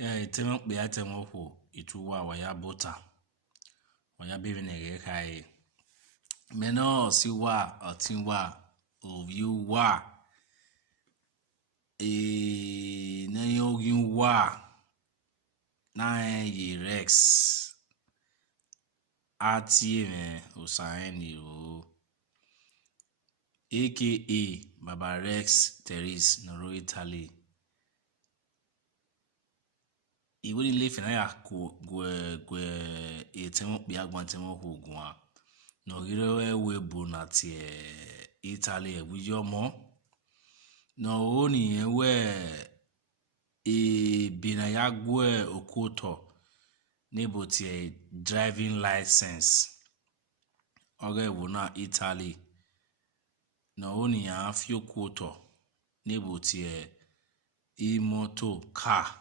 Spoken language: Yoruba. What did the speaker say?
Itema be atema ho ituwa waya bota waya baby nege kai meno siwa otinwa oviwa na yogin wa na ye rex atie me osaini o aka Baba Rex Teris Noro Italy. I wouldn't live in a go etemo be agwantemo hugwa. No hero we bonati Italy with your mo. No only we binayagwe okoto neboti driving license. Oge wona Italy. No only a few quoto neboti moto car.